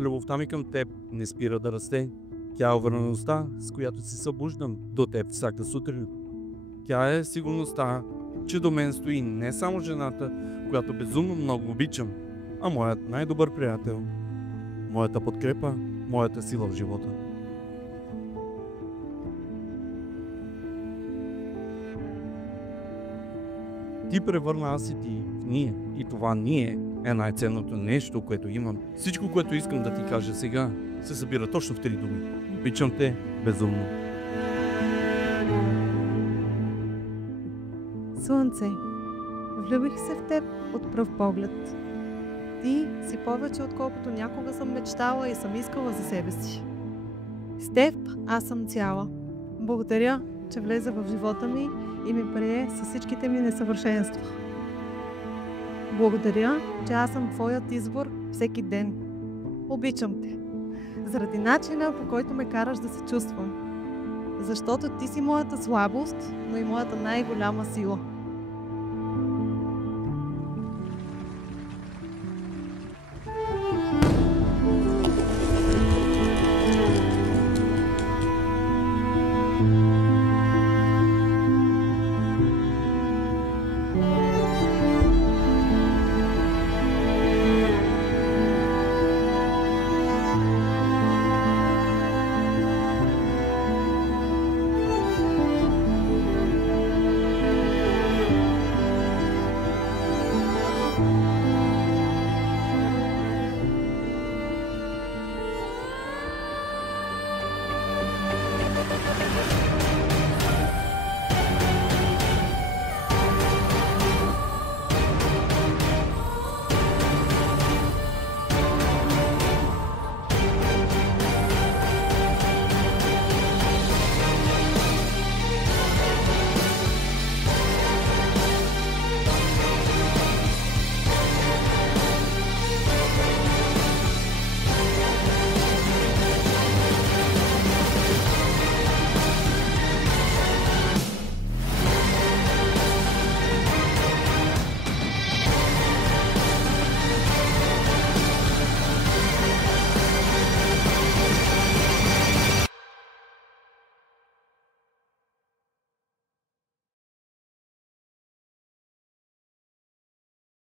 Любовта ми към теб не спира да расте. Тя е увереността, с която се събуждам до теб всяка сутрин. Тя е сигурността, че до мен стои не само жената, която безумно много обичам, а моят най-добър приятел, моята подкрепа, моята сила в живота. Ти превърна аз и ти в ние. И това ние е най-ценното нещо, което имам. Всичко, което искам да ти кажа сега, се събира точно в 3 думи. Обичам те безумно. Слънце, влюбих се в теб от пръв поглед. Ти си повече, отколкото някога съм мечтала и съм искала за себе си. С теб аз съм цяла. Благодаря, че влезе в живота ми и ми прие с всичките ми несъвършенства. Благодаря, че аз съм твоят избор всеки ден. Обичам те. Заради начина, по който ме караш да се чувствам. Защото ти си моята слабост, но и моята най-голяма сила.